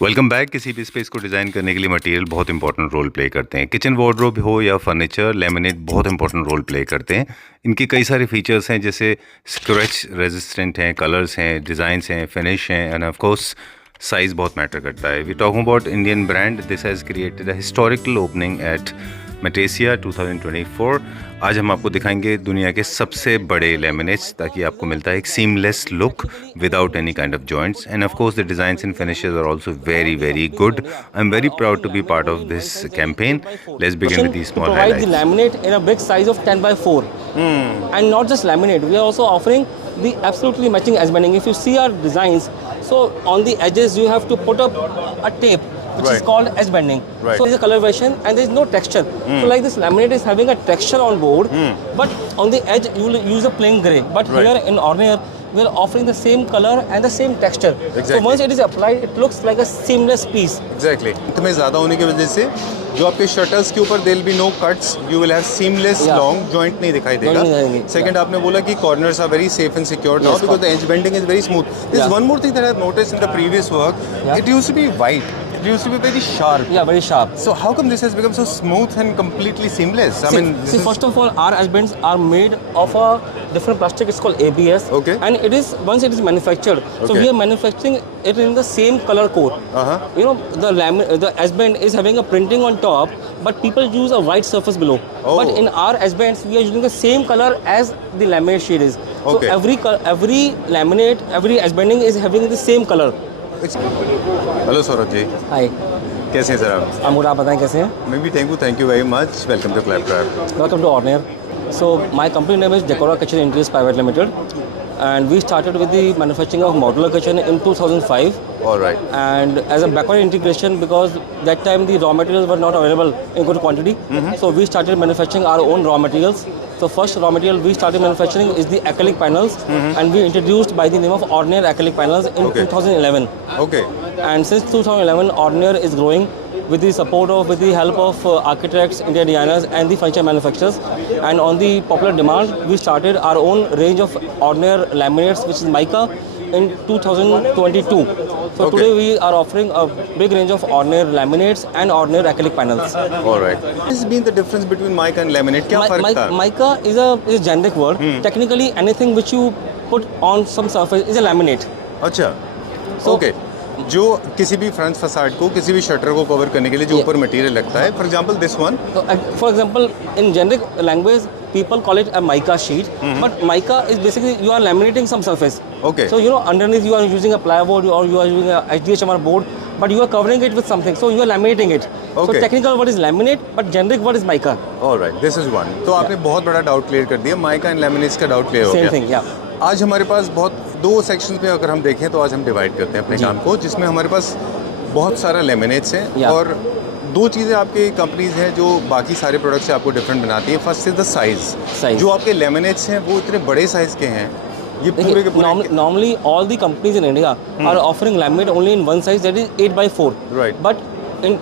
Welcome back. किसी भी space को डिज़ाइन करने के लिए मटेरियल बहुत इंपॉर्टेंट रोल प्ले करते हैं। किचन वार्डरोब हो या फर्नीचर, लेमिनेट बहुत इंपॉर्टेंट रोल प्ले करते हैं। इनके कई सारे फीचर्स हैं, जैसे स्क्रैच रेजिस्टेंट हैं, कलर्स हैं, डिज़ाइंस हैं, फिनिश हैं, एंड ऑफ कोर्स साइज़ बहुत मैटर करता है। We talking about Indian brand, this has created a historical opening at Matecia 2024। आज हम आपको दिखाएंगे दुनिया के सबसे बड़े लेमिनेट्स, ताकि आपको मिलता है एक seamless look without any kind of joints, and of course the designs and finishes are also very very good. I am very proud to be part of this campaign. Let's begin with the small provide the highlights. laminate in a big size of 10 by 4. And not just laminate, we are also offering the absolutely matching edge banding. If you see our designs, so on the edges you have to put up a tape which is called edge banding. Right. So it's a color version and there is no texture. So like this laminate is having a texture on board, but on the edge you will use a plain grey. But here in Ornier, we are offering the same color and the same texture. Exactly. So once it is applied, it looks like a seamless piece. Exactly में ज़्यादा होने की वजह से जो आपके shutters के ऊपर there be no cuts, you will have seamless Yeah. Long joint नहीं दिखाई नहीं देगा। दिखाएंगे। सेकंड आपने बोला कि corners are very safe and secure now Yes, because the edge bending is very smooth. This Yeah. One more thing that I have noticed in the previous work, Yeah. It used to be white, it used to be very sharp. Yeah, very sharp. So how come this has become so smooth and completely seamless? I mean, this is first of all, our edge bands are made of a different plastic. It's called ABS. Okay. And it is once it is manufactured, so Okay. we are manufacturing it in the same color code. Uh-huh. You know, the edge band is having a printing on top, but people use a white surface below. Oh. But in our edge bands, we are using the same color as the laminate sheet is. Okay. So every laminate, every edge banding is having the same color. Hello Saurabh ji, Hi, कैसे हैं sir आप? I'm good. आप बताएं कैसे हैं? मैं भी thank you very much. Welcome to Claptrap. Welcome to Ornier. So my company name is Decora Kitchen Interiors Private Limited, and we started with the manufacturing of modular kitchen in 2005. Alright. And as a backward integration, because that time the raw materials were not available in good quantity, so we started manufacturing our own raw materials. So first raw material we started manufacturing is the acrylic panels, and we introduced by the name of Ornier acrylic panels in Okay. 2011. Okay. And since 2011, Ornier is growing with the support of, with the help of architects, interior designers, and the furniture manufacturers. And on the popular demand, we started our own range of Ornier laminates, which is mica, in 2022. So Okay. today we are offering a big range of Ornier laminates and Ornier acrylic panels. Alright. What has been the difference between mica and laminate? क्या फर्क था? Mica is a generic word. Technically, anything which you put on some surface is a laminate. अच्छा। So- okay. जो किसी भी front facade को, किसी भी शटर को कवर करने के लिए जो Yeah. ऊपर मटेरियल लगता है, for example this one. So, for example, in generic language, people call it a mica sheet, but mica is basically you are laminating some surface. Okay. So you know, underneath you are using a plywood or you are using a HDHMR board, but you are covering it with something. So you are laminating it. So Okay. technical word is laminate, but generic word is mica. Alright, this is one. तो आपने बहुत बड़ा doubt clear कर दिया, mica and laminates का doubt clear हो Same गया। thing, yeah. आज हमारे पास बहुत दो सेक्शंस में अगर हम देखें तो आज हम डिवाइड करते हैं अपने जी। काम को, जिसमें हमारे पास बहुत सारा लेमिनेट्स हैं Yeah. और दो चीज़ें आपके कंपनीज हैं जो बाकी सारे प्रोडक्ट से आपको डिफरेंट बनाती हैं। First is the size. Size. जो आपके लेमिनेट्स हैं वो इतने बड़े साइज के हैं, ये पूरे के पूरे Normally, all the companies in India are offering laminate only in one size, that is 8 by 4. Right. But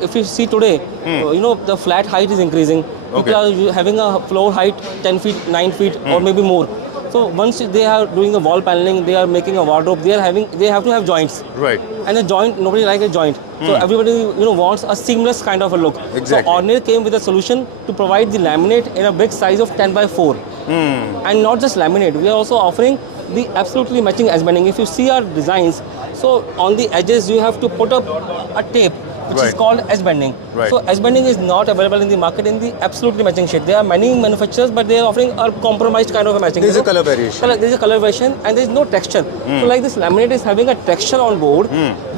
if you see today, you know, the flat height is increasing. Okay. People are having a floor height 10 feet, 9 feet, or maybe more. So once they are doing a wall paneling, they are making a wardrobe. They have to have joints. Right. And the joint, nobody likes a joint. So everybody, you know, wants a seamless kind of a look. Exactly. So Ornier came with a solution to provide the laminate in a big size of 10 by 4. And not just laminate, we are also offering the absolutely matching edge banding. If you see our designs, so on the edges you have to put up a tape which is Right. called edge banding. Right. So edge banding is not available in the market in the absolutely matching shade. There are many manufacturers, but they are offering a compromised kind of a matching. There is you a color variation. There is a color version and there is no texture. So like this laminate is having a texture on board,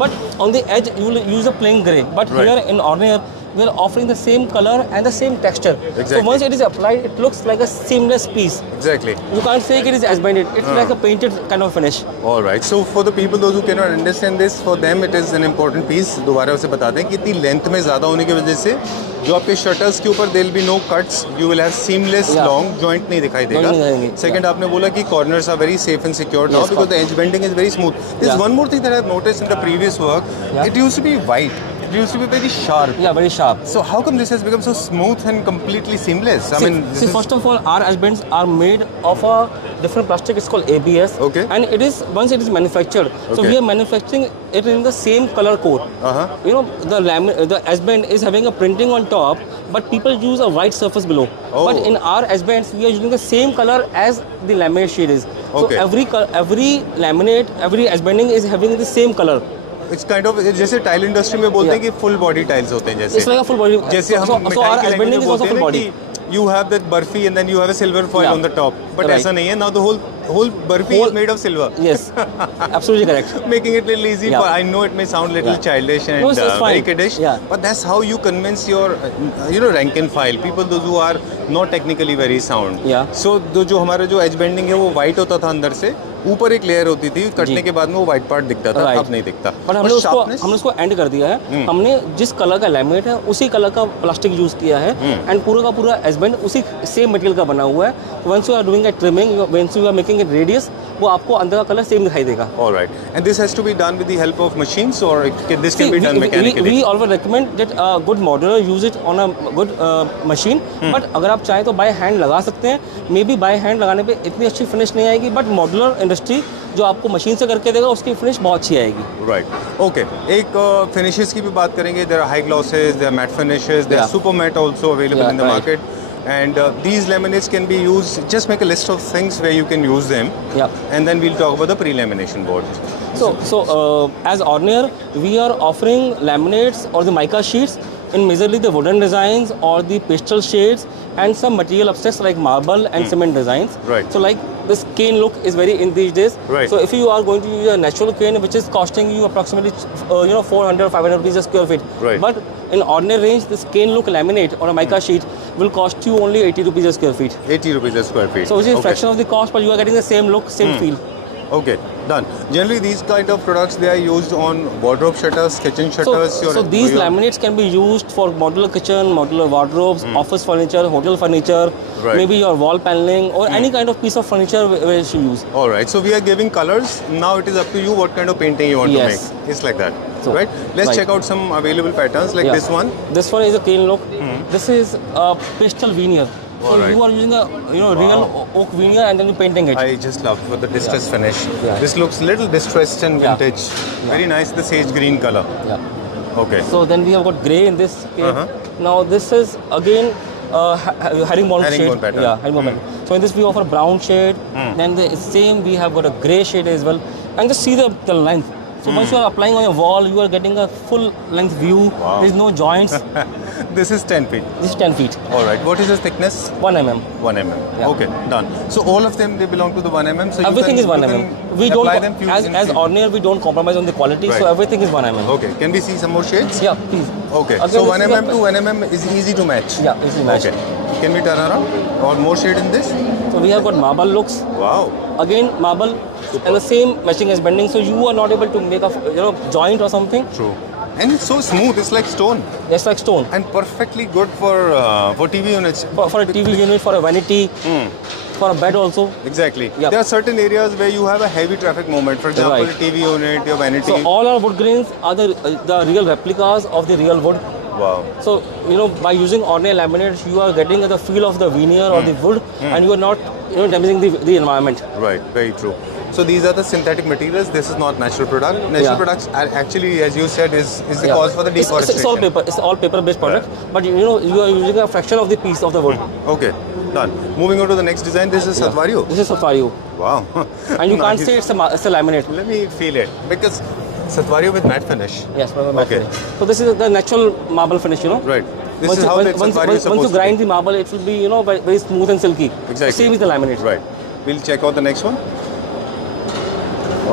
but on the edge you will use a plain grey. But Right. here in Ornier, we are offering the same color and the same texture. Exactly. So once it is applied, it looks like a seamless piece. Exactly. You can't say it is edge banded. It's like a painted kind of finish. Alright, so for the people those who can not understand this, for them it is an important piece. दोबारा उसे बता दें कि इतनी length में ज़्यादा होने की वजह से जो आपके शटर्स के ऊपर there be no cuts, you will have seamless Yeah. Long joint नहीं दिखाई नहीं देगा। दिखाएंगे, सेकंड आपने बोला कि corners are very safe and secure now Yes, because the edge bending is very smooth. This Yeah. One more thing that I have noticed in the previous work, Yeah. It used to be white, It used to be very sharp. Yeah, very sharp. So how come this has become so smooth and completely seamless? I mean, this See, is- first of all, our edge bands are made of a different plastic. It's called ABS. Okay. And it is once it is manufactured. So Okay. we are manufacturing it in the same color code. Uh-huh. You know, the edge band is having a printing on top, but people use a white surface below. Oh. But in our edge bands, we are using the same color as the laminate sheet is. Okay. So every laminate, every edge banding is having the same color. It's kind of जैसे tile industry में बोलते हैं कि Yeah. Full body tiles होते हैं It's जैसे like a full body. जैसे हम so मिठाई our की edge language banding में is बोलते also हैं full ना body. कि you have that barfi and then you have a silver foil Yeah. on the top, but Right. ऐसा नहीं है. Now the whole barfi is Whole- made of silver. Yes, absolutely correct. Making it little easy. Yeah. For, I know it may sound little Yeah. childish and No, it's very fine. kiddish, Yeah. but that's how you convince your rank and file people, those who are not technically very sound. Yeah. So जो हमारा जो edge bending है वो white होता था अंदर से, ऊपर एक लेयर होती थी, कटने जी। के बाद में वो white part दिखता था, Right. अब नहीं दिखता. पर हमने और उसको sharpness- हमने उसको एंड कर दिया है. हमने जिस कलर का लैमिनेट है उसी कलर का प्लास्टिक यूज किया है एंड पूरा का पूरा एजबेंड उसी सेम मटेरियल का बना हुआ है. Once you are doing a trimming, once you are making it radius, वो आपको अंदर का कलर सेम दिखाई देगा. All right. And this has to be done with the help of machines, or this See, can be done mechanically? we always recommend that a good modeler use it on a good machine. But अगर आप चाहें तो by hand लगा सकते हैं. May be by hand लगाने पे इतनी अच्छी फिनिश नहीं आएगी, बट मॉड्यूलर इंडस्ट्री जो आपको मशीन से करके देगा उसकी फिनिश बहुत अच्छी आएगी. Right. Okay. एक finishes की भी बात करेंगे. There are high glosses, there are matte finishes, there are Yeah. super matte also available Yeah, in the right. market. And these laminates can be used. Just make a list of things where you can use them. Yeah. And then we'll talk about the pre-lamination board. So as Ornier, we are offering laminates or the mica sheets in majorly the wooden designs or the pastel shades and some material upsets like marble and cement designs. Right. So like this cane look is very in these days. Right. So if you are going to use a natural cane which is costing you approximately 400 500 rupees a square feet. Right. But in ordinary range, this cane look laminate or a mica sheet will cost you only 80 rupees a square feet. 80 rupees a square feet. So which is Okay. fraction of the cost, but you are getting the same look, same feel. Okay, done. Generally, these kind of products, they are used on wardrobe shutters, kitchen shutters. So these laminates can be used for modular kitchen, modular wardrobes, office furniture, hotel furniture, Right. maybe your wall paneling or any kind of piece of furniture where you should use. All right. So we are giving colors. Now it is up to you what kind of painting you want Yes. to make. It's like that, So, right? Let's right. check out some available patterns like Yeah. this one. This one is a cane look. This is a pastel veneer. So Alright. you are using a real oak veneer and then you painting it. I just love for the distress finish. Yeah. This looks little distressed and Yeah. vintage. Very nice. The sage green color. Yeah. Okay. So then we have got grey in this case. Uh-huh. Now this is again herringbone Herringbone shade. pattern. Yeah, herringbone pattern. So in this we offer brown shade. Then the same we have got a grey shade as well. And just see the length. So once you are applying on your wall, you are getting a full length view. Wow. There is no joints. This is 10 feet. This is 10 feet, All right. What is the thickness? 1 mm. 1 mm. Yeah. Okay, done. So all of them, they belong to the 1 mm. So Everything you is can, 1 you mm. can We apply don't them few in as few. ordinary we don't compromise on the quality. Right. So everything is 1 mm. Okay. Can we see some more shades? Yeah, please. Okay. Again, So this 1 is mm a- to 1 mm is easy to match. Yeah, easily matched. Okay. Can we turn around? Or more shade in this? So we have got marble looks. Wow. Again marble and the same matching as bending, so you are not able to make a joint or something. True. And it's so smooth. It's like stone. It's like stone. And perfectly good for TV units. For a TV unit, for a vanity, for a bed also. Exactly. Yep. There are certain areas where you have a heavy traffic movement. For example, Right. TV unit, your vanity. So all our wood grains are the real replicas of the real wood. Wow. So by using ordinary laminates, you are getting the feel of the veneer or the wood, and you are not damaging the environment. Right. Very true. So these are the synthetic materials. This is not natural product. Natural Yeah. products are actually, as you said, is the Yeah. cause for the deforestation. It's all paper. It's all paper-based product. But you are using a fraction of the piece of the wood. Okay. Done. Moving on to the next design. This is Satvario. This is Satvario, Wow. and you can't Nice. say it's a laminate. Let me feel it because Satvario with matte finish. Yes, matte Okay. finish. So this is the natural marble finish, Right. This Once is you- how the once- Satvario is once supposed you to grind be. the marble, it will be very smooth and silky. Exactly. So same with the laminate. Right. We'll check out the next one.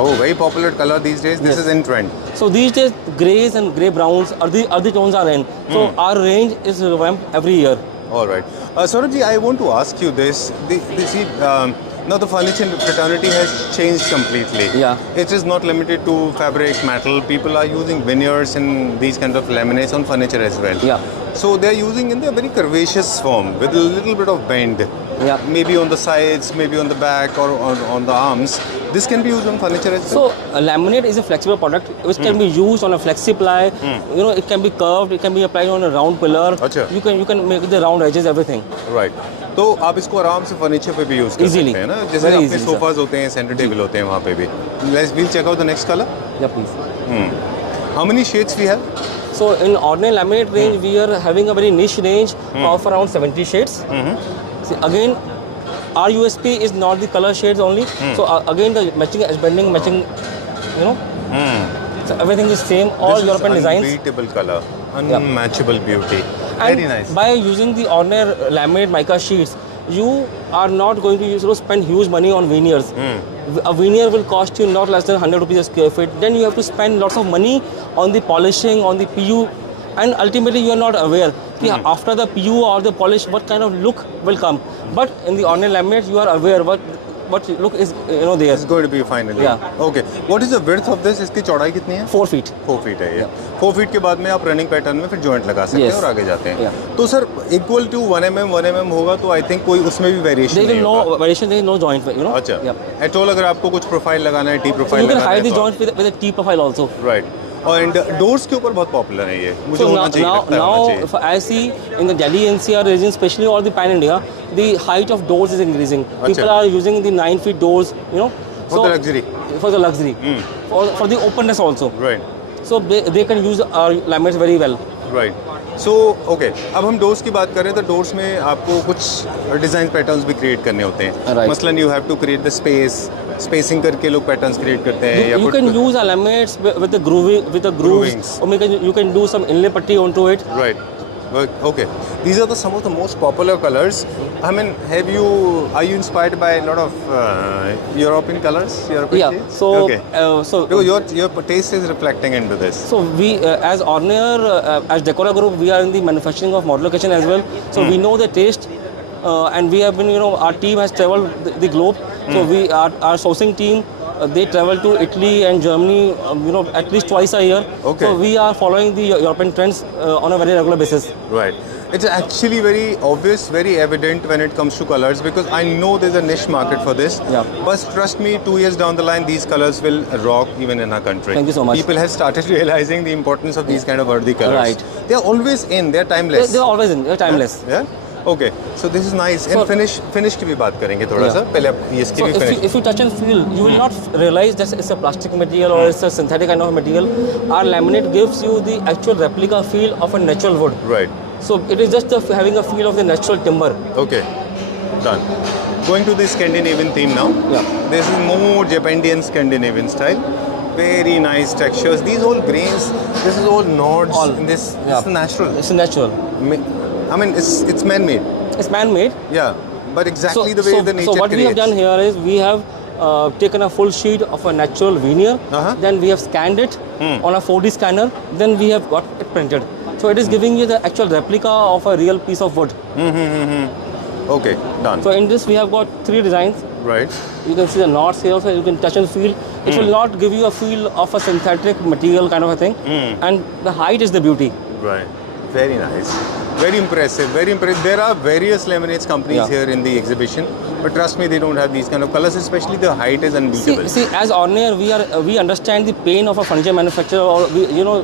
Oh, very popular color these days. This Yes. is in trend. So these days, greys and grey browns, earthy tones are in. So our range is revamped every year. All right. Saurabh ji, I want to ask you this. See, now the furniture fraternity has changed completely. Yeah. It is not limited to fabric, metal. People are using veneers and these kind of laminates on furniture as well. Yeah. So they are using in a very curvaceous form with a little bit of bend. Yeah. Maybe on the sides, maybe on the back or on the arms. This can be used on furniture as So well. laminate is a flexible product which can be used on a flexi ply. You know, it can be curved. It can be applied on a round pillar. अच्छा. You can make the round edges, everything. Right. तो आप इसको आराम से furniture पे भी use कर Easily. सकते हैं ना, जैसे Very अपने easily, sir. सोफाज होते हैं, सेंटर टेबल होते हैं, वहाँ पे भी. We'll check out the next color. Yeah, please. How many shades we have? So in ordinary laminate range, we are having a very niche range of around 70 shades. See, again, our USP is not the color shades only. So again, the matching edge bending, matching, you know. So everything is same. All This European is designs. unbeatable color, unmatchable beauty. And Very nice. by using the ordinary laminate mica sheets, you are not going to spend huge money on veneers. A veneer will cost you not less than 100 rupees a square feet. Then you have to spend lots of money on the polishing, on the PU, and ultimately you are not aware after the PU or the polish what kind of look will come. But in the ordinary laminate, you are aware what look is there. It's going to be finally. Yeah. Okay. What is the width of this? इसकी चौड़ाई कितनी है? 4 feet. 4 feet है ये. 4 feet के बाद में आप रनिंग पैटर्न में फिर जॉइंट लगा सकते हैं Yes. और आगे जाते हैं. Yeah. तो सर इक्वल टू 1 mm होगा तो आई थिंक कोई उसमें भी वेरिएशन There नहीं is होगा. no variation. There is no joint. अच्छा. Yeah. एट ऑल अगर आपको कुछ प्रोफाइल लगाना है, T So profile you can लगाना है hide the तो joint with a T profile also. Right. And doors के ऊपर बहुत पॉपुलर है ये. मुझे So होना now, चाहिए, now, लगता है होना now चाहिए. if I see in the Delhi NCR region, especially or the Pan India, the height of doors is increasing. People are using the 9 feet doors, For the luxury. For the luxury. For the openness also. Right. So they can use our laminates very well. Right. So okay, अब हम doors की बात करें तो doors में आपको कुछ design patterns भी क्रिएट करने होते हैं. Right. मसलन you have to create the spacing करके लोग पैटर्न्स क्रिएट करते हैं. You can use our laminates with the grooves, Groovings. or you can do some inlay putty onto it. Right. Okay. These are some of the most popular colors. I mean, are you inspired by a lot of European colors? European Yeah. shades? So Okay. Because your taste is reflecting into this. So we, as Ornier, as Decora Group, we are in the manufacturing of modular kitchen as well. So we know the taste, and we have been, our team has traveled the globe. So our sourcing team, they travel to Italy and Germany, at least twice a year. Okay. So we are following the European trends on a very regular basis. Right. It's actually very obvious, very evident when it comes to colors because I know there's a niche market for this. Yeah. But trust me, 2 years down the line, these colors will rock even in our country. Thank you so much. People have started realizing the importance of these kind of earthy colors. Right. They're always in. They're timeless. They're always in. They're timeless. Yeah. Okay. So this is nice. And So- finish की भी बात करेंगे थोड़ा Yeah. सा. पहले आप ये इसकी So भी if finish. you touch and feel, you will not realize that it's a plastic material or it's a synthetic kind of material. Our laminate gives you the actual replica feel of a natural wood. Right. So it is just having a feel of the natural timber. Okay. Done. Going to the Scandinavian theme now. Yeah. This is more Japanese Scandinavian style. Very nice textures. These all grains. This is all nodes. All. In this. Yeah. It's natural. It's natural. I mean, it's man-made. It's man-made. Yeah. But exactly the way the nature so what we have creates. done here is we have taken a full sheet of a natural veneer. Uh-huh. Then we have scanned it on a 4D scanner. Then we have got it printed. So it is giving you the actual replica of a real piece of wood. Okay. Done. So in this we have got 3 designs. Right. You can see the knots here, so you can touch and feel. It will not give you a feel of a synthetic material kind of a thing. And the height is the beauty. Right. Very nice. Very impressive. Very impressive. There are various laminates companies Yeah. here in the exhibition, but trust me, they don't have these kind of colors. Especially the height is unbeatable. See, as Ornier, we understand the pain of a furniture manufacturer or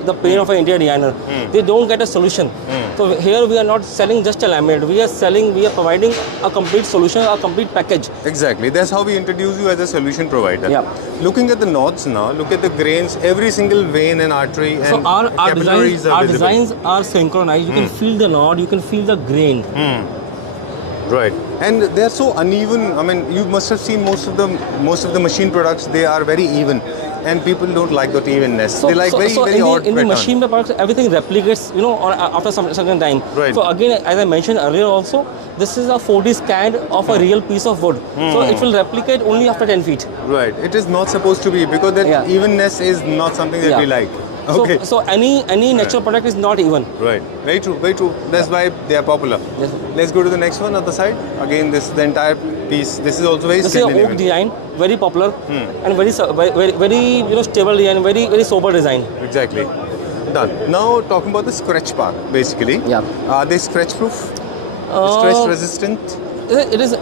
the pain of an interior designer. They don't get a solution. So here we are not selling just a laminate. We are providing a complete solution, a complete package. Exactly. That's how we introduce you as a solution provider. Yeah. Looking at the knots now, look at the grains, every single vein and artery and So our capillaries designs, are our visible. designs are synchronized. You can feel the knot, you can feel the grain. Right. And they're so uneven. I mean, you must have seen most of the machine products. They are very even, and people don't like that evenness. So, they like very in odd the pattern. machine products, everything replicates, after some certain time. Right. So again, as I mentioned earlier also, this is a 4D scan of a real piece of wood. So it will replicate only after 10 feet. Right. It is not supposed to be because that Yeah. evenness is not something that Yeah. we like. Okay. So any natural product is not even. Right. Very true. Very true. That's why they are popular. Yes. Let's go to the next one, other side. Again, the entire piece. This is also very This is an oak Scandinavian. design, very popular and very stable design, very sober design. Exactly. Done. Now talking about the scratch part, basically. Yeah. Are they scratch proof? Stretch resistant? It is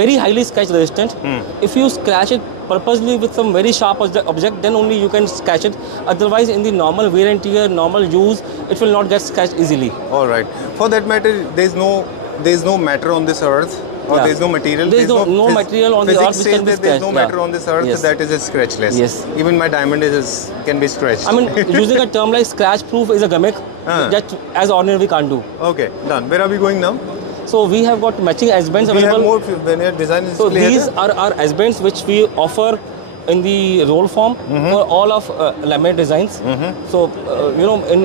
very highly scratch resistant. If you scratch it purposely with some very sharp object, then only you can scratch it. Otherwise, in the normal wear and tear, normal use, it will not get scratched easily. All right. For that matter, there's no matter on this earth, or Yeah. there's no material. There's no material on the physics earth which says can be that there's no scratched. matter on this earth Yes. that is scratchless. Yes. Even my diamond can be scratched. I mean, using a term like scratch proof is a gimmick that as ordinary we can't do. Okay, done. Where are we going now? So we have got matching S-bands We have available. more when your design is So clear. these are our S-bands which we offer in the roll form for all of laminate designs. So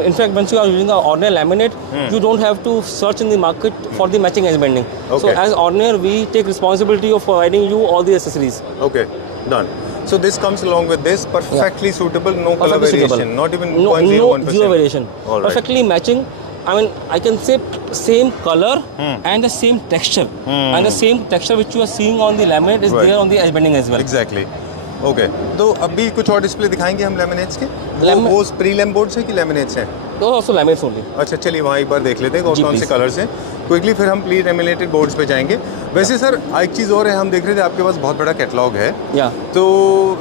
in fact, once you are using an ordinary laminate, you don't have to search in the market for the matching S-banding. So Okay. as ordinary, we take responsibility of providing you all the accessories. Okay, done. So this comes along with this, perfectly suitable, no color Perfectly variation, suitable. not even no 0.01%. zero variation. All right. Perfectly matching. I mean, I can say same color and the same texture, and the same texture which you are seeing on the laminate is Right. there on the S-banding as well. Exactly. Okay तो अभी कुछ और display दिखाएंगे हम laminates के वो pre lamb boards है कि लेमिनेट्स हैं? तो also laminates only. अच्छा चलिए वहाँ एक बार देख लेते हैं जी, कौन से please. कलर्स हैं क्विकली, फिर हम प्री लेमिनेटेड बोर्ड्स पे जाएंगे. वैसे सर एक चीज़ और है, हम देख रहे थे आपके पास बहुत बड़ा कैटलॉग है, या तो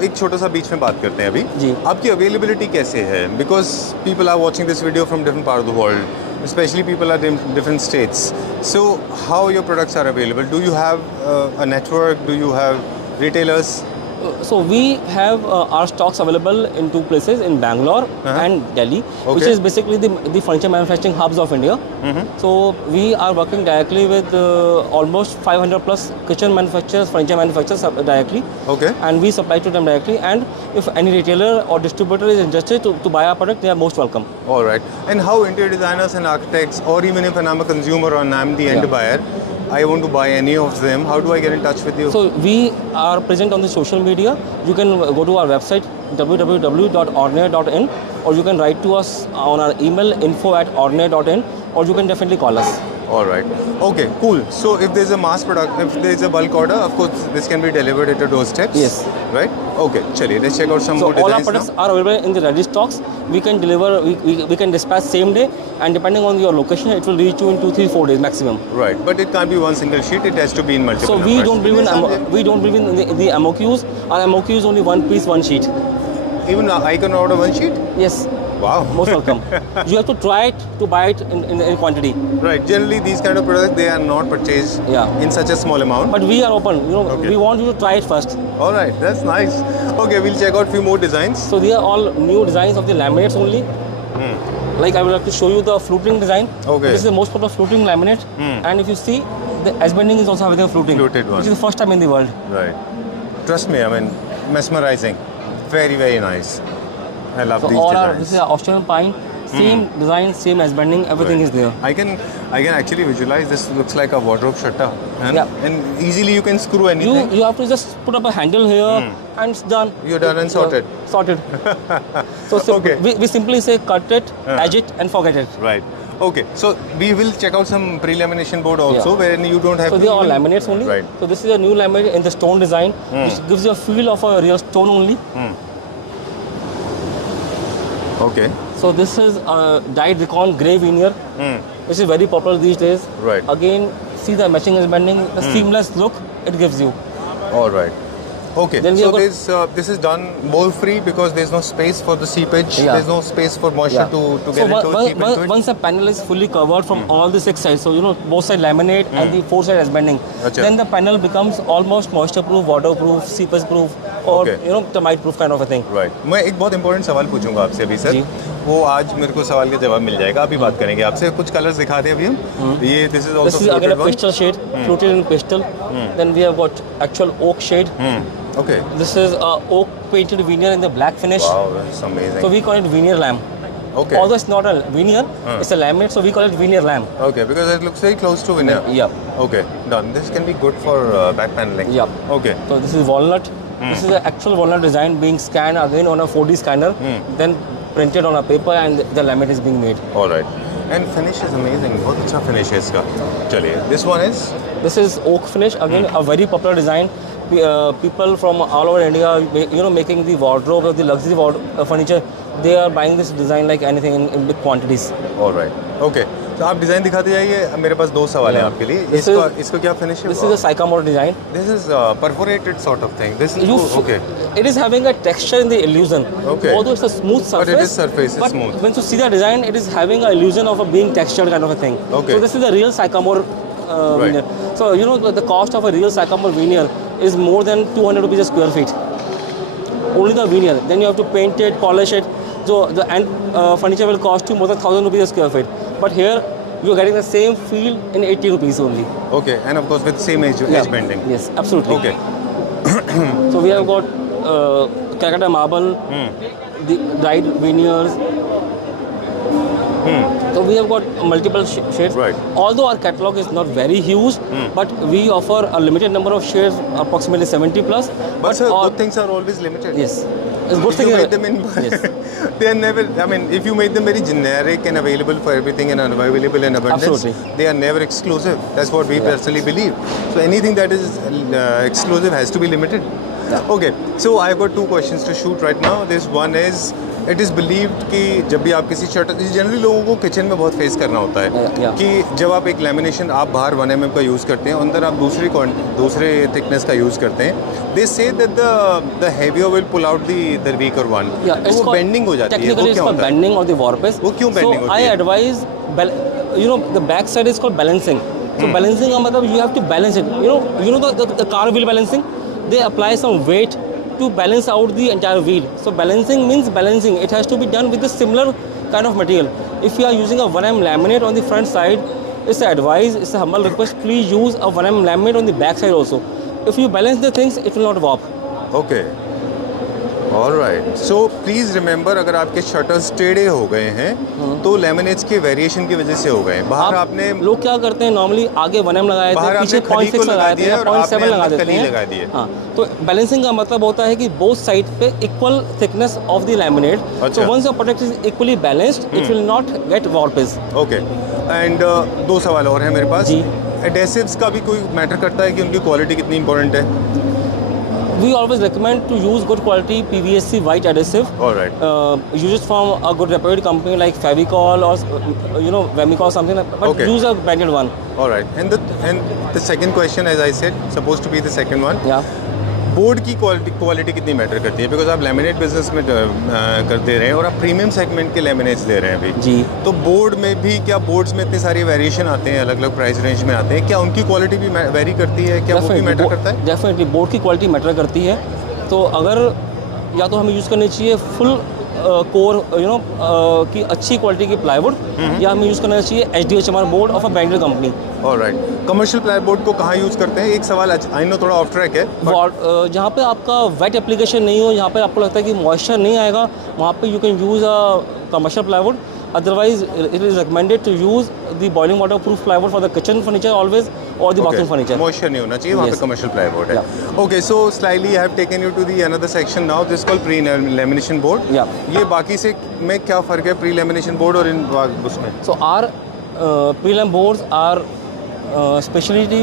एक छोटा सा बीच में बात करते हैं अभी जी. आपकी अवेलेबिलिटी कैसे है? Because people are watching this video from different part of the world, especially people are in different states. So how your products are available? Do you have a network? Do you have retailers? So we have our stocks available in two places, in Bangalore and Delhi, which is basically the furniture manufacturing hubs of India. So we are working directly with almost 500 plus kitchen manufacturers, furniture manufacturers directly. Okay. And we supply to them directly. And if any retailer or distributor is interested to buy our product, they are most welcome. All right. And how interior designers and architects, or even if I'm a consumer or I'm the end buyer, I want to buy any of them, how do I get in touch with you? So we are present on the social media. You can go to our website www.ordinary.in, or you can write to us on our email info@ordinary.in, or you can definitely call us. All right. Okay, cool. So if there's a mass product, if there's a bulk order, of course this can be delivered at your doorsteps. Yes. Right? Okay, chaliye, let's check out some So more all our designs products now. are available in the ready stocks. We can deliver, we can dispatch same day, and depending on your location, it will reach you in 2-3-4 days maximum. Right, but it can't be one single sheet, it has to be in multiple So we numbers. don't believe in we don't believe in the MOQs. Our MOQ is only one piece, one sheet. Even I can order one sheet? Yes, Wow. most welcome. You have to try it to buy it in quantity. Right, generally these kind of products, they are not purchased in such a small amount. But we are open. Okay. We want you to try it first. All right, that's nice. Okay, we'll check out few more designs. So these are all new designs of the laminates only. Like I would like to show you the fluting design. Okay. This is the most popular fluting laminate. And if you see, the S-bending is also having a fluting. Fluted one. Which is the first time in the world. Right. Trust me, I mean, mesmerizing. Very, very nice. I love So these all our, designs. this is our Australian pine. Same design, same S-bending, everything Right. is there. I can actually visualize this looks like a wardrobe shutter, and easily you can screw anything. You have to just put up a handle here and it's done. You're done and sorted. Sorted. So Okay. we simply say cut it, edge it and forget it. Right. Okay. So we will check out some pre-lamination board also, wherein you don't have So to. they are all even- laminates only. Right. So this is a new laminate in the stone design, which gives you a feel of a real stone only. Okay. So this is dyed Recon grey veneer, which is very popular these days. Right. Again, see the matching is bending, the seamless look it gives you. All right. Okay. Then we So have got- this is done mold free because there's no space for the seepage. Yeah. There's no space for moisture to So get into seep into it. once the panel is fully covered from all the 6 sides, so both sides laminate and the 4 sides is bending, Acha. then the panel becomes almost moisture proof, waterproof, seepage proof, or Okay. termite proof kind of a thing. Right मैं एक बहुत important सवाल पूछूंगा आपसे अभी sir. जी. वो आज मेरे को सवाल का जवाब मिल जाएगा, अभी बात करेंगे आपसे. कुछ कलर्स दिखा दें अभी हम. ये this is This also is again a floated one. pastel shade, fluted in pastel. Then we have got actual oak shade. Okay. This is oak painted veneer in the black finish. Wow, that's amazing. So we call it veneer lamp. Okay. Although it's not a veneer, it's a laminate, so we call it veneer lamp. Okay, because it looks very close to veneer. Yeah. Okay, done. This can be good for back paneling. Yeah. Okay. So this is walnut. This is the actual walnut design being scanned again on a 4D scanner, then printed on a paper, and the laminate is being made. All right. And finish is amazing. बहुत अच्छा finish है इसका. चलिए. This one is. This is oak finish again, a very popular design. People from all over India, making the wardrobe or the luxury furniture, they are buying this design like anything in big quantities. All right. Okay. तो आप design दिखाते जाइए, मेरे पास 2 सवाल हैं आपके लिए। This इसको क्या फिनिश है? This is a sycamore design. This is perforated sort of thing. This is okay. It is having a texture in the illusion. Okay. Although it's a smooth surface. But it is surface, it's but smooth. when you see the design, it is having a illusion of a being textured kind of a thing. Okay. So this is a real sycamore veneer. So you know the cost of a real sycamore veneer is more than 200 rupees a square feet. Only the veneer. Then you have to paint it, polish it. So the end furniture will cost you more than 1,000 rupees a square feet. But here you are getting the same feel in 80 rupees only. Okay, and of course with same edge bending. Yes, absolutely. Okay. So we have got Calcutta marble, the dried veneers. So we have got multiple shades. Right. Although our catalog is not very huge, but we offer a limited number of shades, approximately 70 plus. But sir, all- good things are always limited. Yes, it's good If thing. you made them in, Yes. they are never. I mean, if you made them very generic and available for everything and available in abundance, Absolutely. they are never exclusive. That's what we personally believe. So anything that is exclusive has to be limited. Okay. So I've got 2 questions to shoot right now. This one is, it is believed कि जब भी आप किसी shutter, generally लोगों को kitchen में बहुत face करना होता है Yeah. कि जब आप एक लेमिनेशन आप बाहर 1 mm का यूज़ करते हैं, अंदर आप दूसरे थिकनेस का यूज़ करते हैं, they say that the heavier will pull out the weaker one, तो वो बेंडिंग हो जाती है। Technically, it's called bending or the warpage. वो क्यों bending So होती I है? advise, the back side is called balancing. So balancing का मतलब you have to balance it. You know the car wheel balancing. They apply some weight to balance out the entire wheel. So balancing means balancing. It has to be done with a similar kind of material. If you are using a 1mm laminate on the front side, it's an advice, it's a humble request, please use a 1mm laminate on the back side also. If you balance the things, it will not warp. Okay, alright. So please remember, अगर आपके shutters टेढ़े हो गए हैं तो laminates के variation की वजह से हो गए हैं। बाहर आपने लोग क्या करते हैं, नॉर्मली आगे 1m लगाए बाहर थे, पीछे आपने खली 0.6 को लगा लगाए थे दिया या और 0.7 आपने लगा अंदर देते खली लगा हैं। दिए। हाँ, तो बैलेंसिंग का मतलब होता है कि बोथ साइड पे equal thickness of the laminate. अच्छा। So once your product is equally balanced, it will not get warpage. Okay, and 2 सवाल और हैं मेरे पास। जी। एडेसिव्स का भी कोई मैटर करता है कि उनकी क्वालिटी कितनी इंपॉर्टेंट है? We always recommend to use good quality PVSC white adhesive. Alright, Use it from a good reputed company like Fevicol or Vemicol, something like. But Okay. use a branded one. Alright. And the second question, as I said, suppose to be the second one, Yeah. Board की quality कितनी matter करती है? Because आप laminate business में करते रहे हैं और आप प्रीमियम सेगमेंट के लेमिनेट्स दे रहे हैं अभी। जी। तो बोर्ड में भी, क्या बोर्ड्स में इतने सारे वेरिएशन आते हैं, अलग अलग प्राइस रेंज में आते हैं, क्या उनकी क्वालिटी भी वेरी करती है? क्या वो भी मैटर करता है? डेफिनेटली बोर्ड की क्वालिटी मैटर करती है। तो अगर या तो हमें यूज़ करनी चाहिए फुल कोर की अच्छी क्वालिटी की प्लाईवुड, या हमें यूज़ करना चाहिए HDHMR board of a branded company. Alright. Commercial plywood को कहाँ यूज़ करते हैं? एक सवाल, आई नो थोड़ा ऑफ ट्रैक है, जहाँ पे आपका वेट एप्लीकेशन नहीं हो, जहाँ पे आपको लगता है कि मॉइस्चर नहीं आएगा, वहाँ पे you can use a commercial plywood. Otherwise, it is recommended to use the boiling water proof plywood for the kitchen furniture always, or the bathroom furniture. Moisture नहीं होना चाहिए वहाँ पे, Yes. कमर्शियल प्लाईवुड है। Okay, so slightly I have taken you to the another section now, this called pre lamination board. Yeah. ये बाकी से में क्या फ़र्क है प्री लेमिनेशन बोर्ड और इन उसमें? So our prelam boards are specialty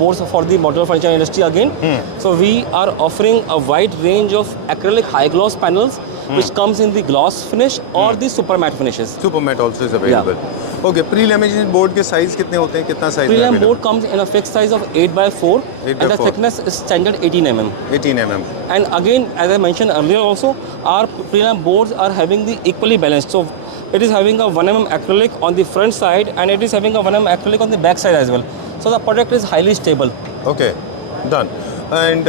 boards for the modular furniture industry again. So we are offering a wide range of acrylic high gloss panels, which comes in the gloss finish or the super matte finishes. Super matte also is available. Okay, pre lamination board के size कितने होते हैं, कितना size? Prelam board comes in a fixed size of 8x4, 8 and by the 4. thickness is standard 18 mm. 18 mm। And again, as I mentioned earlier also, our prelam boards are having the equally balanced. So it is having a 1 mm acrylic on the front side, and it is having a 1 mm acrylic on the back side as well. So the product is highly stable. Okay, done. And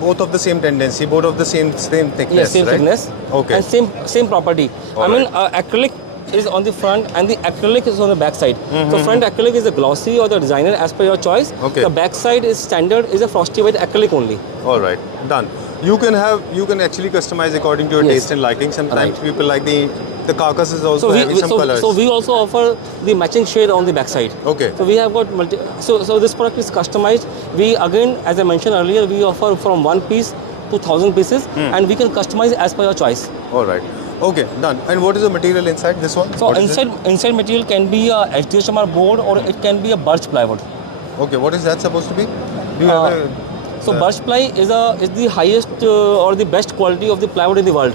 both of the same tendency, both of the same thickness, Yes, same right? thickness. Okay. And same property. All I mean, acrylic is on the front and the acrylic is on the back side. So front acrylic is a glossy or the designer as per your choice. Okay. The back side is standard, is a frosty white acrylic only. All right, done. You can actually customize according to your Yes. taste and liking. Sometimes Right. people like the carcasses also So having some colors. we also offer the matching shade on the back side. Okay. So we have got so this product is customized. We again, as I mentioned earlier, we offer from 1 piece to 1,000 pieces, and we can customize as per your choice. All right. Okay, done. And what is the material inside this one? So What is it? inside material can be a HDHMR board or it can be a birch plywood. Okay, what is that supposed to be? Do you have a, So birch ply is the highest or the best quality of the plywood in the world.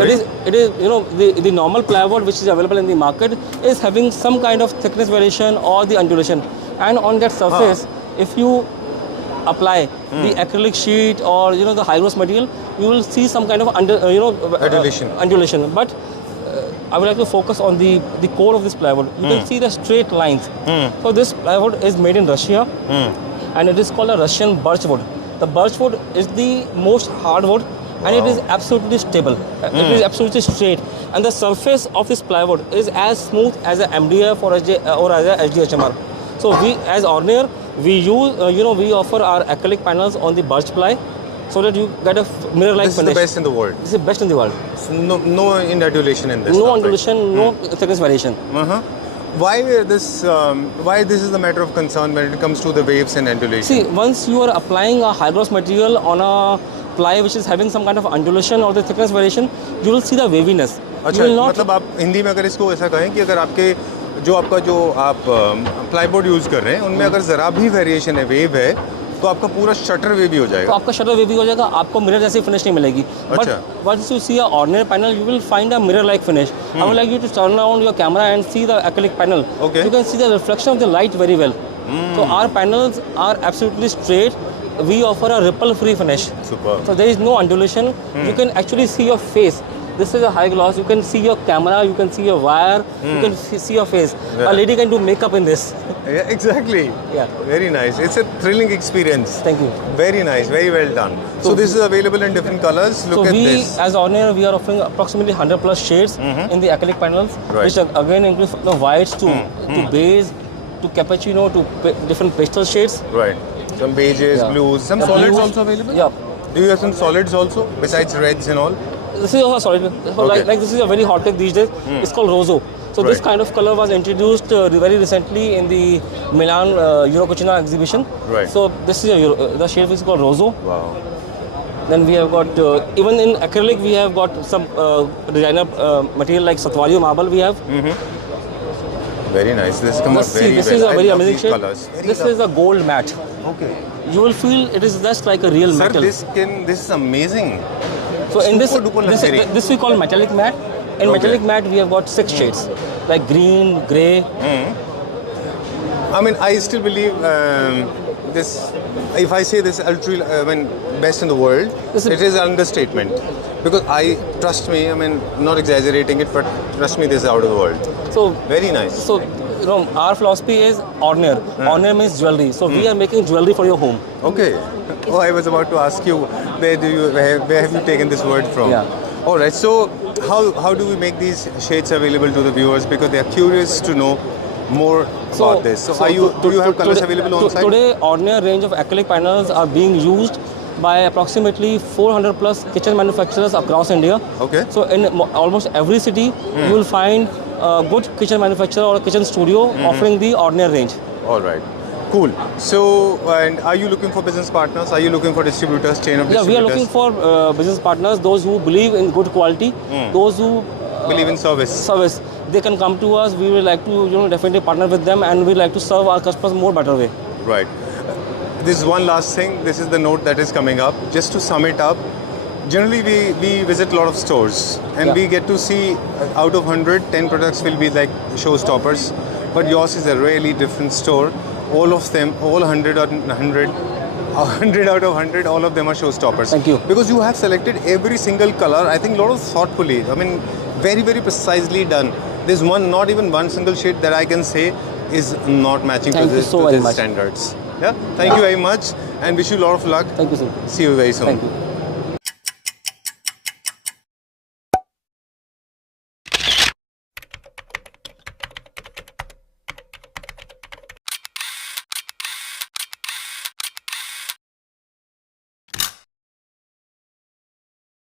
it is you know the normal plywood which is available in the market is having some kind of thickness variation or the undulation, and on that surface, if you apply the acrylic sheet or the high gloss material, you will see some kind of undulation. But I would like to focus on the core of this plywood. You can see the straight lines. So this plywood is made in Russia, and it is called a Russian birch wood. The birch wood is the most hardwood, and it is absolutely stable. It is absolutely straight, and the surface of this plywood is as smooth as a MDF or as a HDHMR. So we, as Ornier, we use we offer our acrylic panels on the birch ply, so that you get a mirror-like This finish. is the best in the world. This is the best in the world. So no undulation in this. No stuff, undulation, no thickness variation. right? Why this is the matter of concern when it comes to the waves and undulation? See, once you are applying a high gloss material on a ply which is having some kind of undulation or the thickness variation, you will see the waviness. अच्छा, You will not. मतलब आप हिंदी में अगर इसको ऐसा कहें कि अगर आपके जो आप प्लाईबोर्ड यूज़ कर रहे हैं उनमें अगर ज़रा भी वेरिएशन है, वेव है, तो आपका पूरा शटर वेवी हो तो जाएगा. आपका शटर वेवी हो जाएगा, आपको मिरर जैसी फिनिश नहीं मिलेगी. अच्छा. But once you see a Ornier panel, you will find a mirror-like finish. I would like you to turn around your camera and see the acrylic panel. Okay. You can see the reflection of the light very well. So our panels are absolutely straight. We offer a ripple-free finish. Superb. So there is no undulation. You can actually see your face. This is a high gloss. You can see your camera. You can see your wire. You can see your face. Yeah. A lady can do makeup in this. Yeah, exactly. Yeah. Very nice. It's a thrilling experience. Thank you. Very nice. Very well done. So this is available in different colors. Look So at we, this. as Ornier, we are offering approximately 100 plus shades in the acrylic panels, Right. which again includes the whites to beige, to cappuccino, to different pastel shades. Right. Some beiges, Yeah. blues, some The solids blues- also available. Yeah. Do you have some solids also besides reds and all? This is also solid. So Okay. like this is a very hot take these days. It's called Rosso. So this Right. kind of color was introduced very recently in the Milan Eurocucina exhibition. Right. So this is the shade is called Rosso. Wow. Then we have got even in acrylic we have got some designer material like Satvario marble. We have. Very nice. This come out very This well. is a I very love amazing these shade. colors. This is a gold matte. Okay. You will feel it is just like a real Sir, metal. this is amazing. So in this, Super duper luxury. this we call metallic matte. In Okay. metallic matte we have got 6 shades, like green, grey. I mean, I still believe this. If I say this best in the world, This is- it is an understatement. Because trust me, I mean, not exaggerating it, but trust me, this is out of the world. So Very nice. So our philosophy is Ornier. Ornier means jewelry. So we are making jewelry for your home. Okay. Oh, I was about to ask you, where have you taken this word from? Yeah. All right. So how do we make these shades available to the viewers, because they are curious to know more about this? So do you have colors available on site? Today, Ornier range of acrylic panels are being used by approximately 400 plus kitchen manufacturers across India. Okay. So in almost every city, you will find a good kitchen manufacturer or a kitchen studio offering the Ornier range. All right. Cool. So, and are you looking for business partners? Are you looking for distributors, chain of Yeah, we are distributors? looking for business partners, those who believe in good quality, those who Believe in service. service. They can come to us. We will like to definitely partner with them, and we like to serve our customers more better way. Right. This is one last thing. This is the note that is coming up. Just to sum it up, generally we visit a lot of stores and Yeah. we get to see out of 100, 10 products will be like showstoppers. But yours is a really different store. All of them, all 100 out of 100, 100 out of 100, all of them are showstoppers. Thank you. Because you have selected every single color, I think a lot of thoughtfully. I mean, very, very precisely done. There's not even one single shade that I can say is not matching Thank to you this, so to very these much. standards. Yeah. Thank you very much and wish you a lot of luck. Thank you, sir. See you very soon. Thank you.